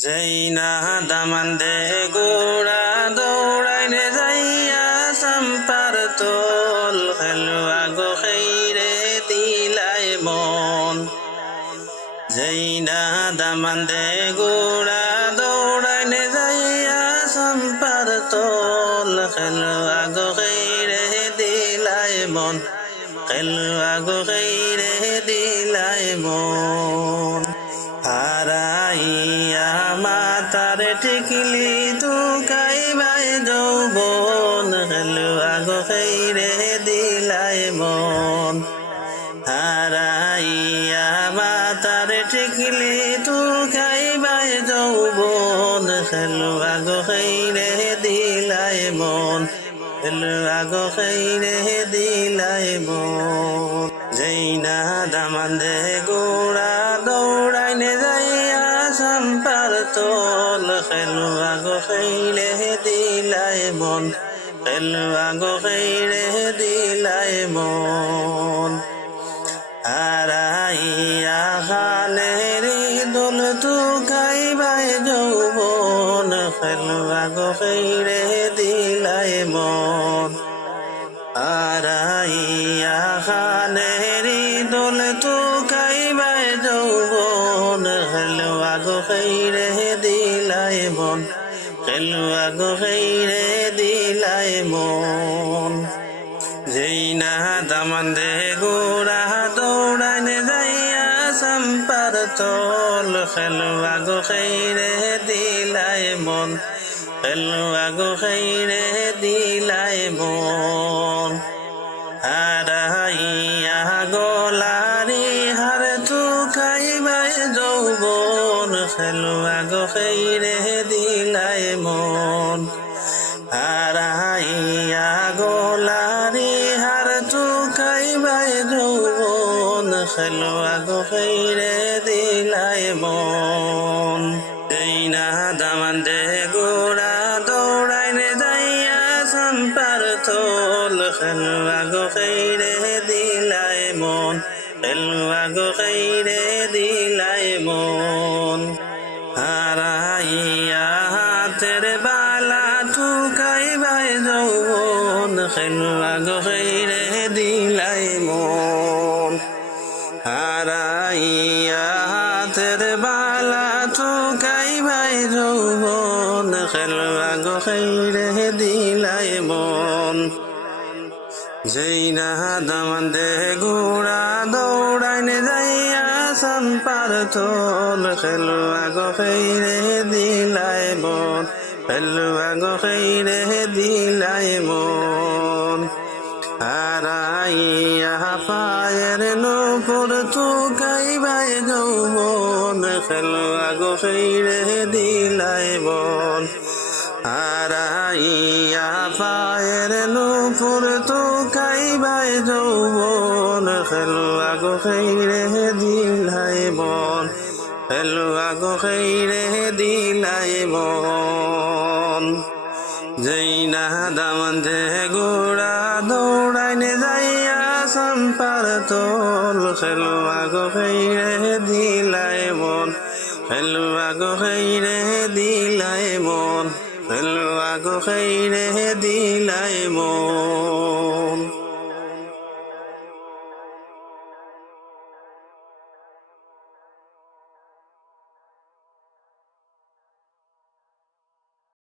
যেই না দামান দে গোড়া দৌড়াইনে যাইয়া চাম্পার তোল খেলুয়া গো খেইরে দিলাই মন যেই না দামান দে গোড়া দৌড়াইনে যাইয়া চাম্পার তোল খেলুয়া গো খেইরে দিলাই মন খেলুয়া গো খেইরে দিলাই মন হারাইয়া মাতার টিকলি তু কাইবাই যৌবন, হেলুয়া গো খেইরে দিলাই মন। হারাইয়া মাতার টিকলি তু খাইবাই যৌবন, হেলুয়া গো খেইরে দিলাই মন। হেলুয়া গো খেইরে দিলাই মন। যেই না দামান দে গোড়া তোল খেলুয়া গো খেইলে দিলাই মন খেলুয়া গো খেইলে দিলাই মন হারাইয়া খালের দোল তু খাইবাই যৌবন খেলুয়া গো খেইলে দিলাই মন আরাইয়া খানেরি দিলাই মন, খেলুয়া দিলাই মন। যেই না দামান দে গোড়া দৌড়ানে যাইয়া সম্পার তোল খেলুয়া গো খেইরে দিলাই মন খেলুয়া গো খেইরে দিলাই মন। হারাইয়া খেলুয়া গো খেইরে দিলাই মন। হারাইয়া গোলারি হার তু খাইবাই যৌবন। খেলুয়া গো খেইরে দিলাই মন। যেই না দামান দে গোড়া দৌড়াইনে যাইয়া সম্পার তোল খেলুয়া গো খেইরে দিলাই মন। খেলুয়া গো খেইরে দিলাই মন। হাতের বালা ঠুকাইবাই যৌবন খেলুয়া গো দিলাই মন হারাইয়া হাতের বালা ঠুকাইবাই যৌবন খেলুয়া গো দিলাই মন যেই না দামান দে গোড়া দৌড়াইনে যাইয়া সম্পার তোল খেলুয়া গো খেইরে দিলাই খেলুয়া গো খেইরে দিলাই মন। হারাইয়া পায়ের নপুর তু গাইবাই যৌবন খেলুয়া গো খেইরে দিলাই মন। হারাইয়া পায়ের নূপুর তু খাইবাই যৌবন খেলুয়া গো দিলাই মন। খেলুয়া গো খেইরে দিলাই মন। যেই না দামান দে গোড়া দৌড়াইনে যাইয়া সম্পার তোল। খেলুয়া গো খেইরে দিলাই মন। খেলুয়া গো খেইরে দিলাই মন। খেলুয়া গো খেইরে দিলাই মন।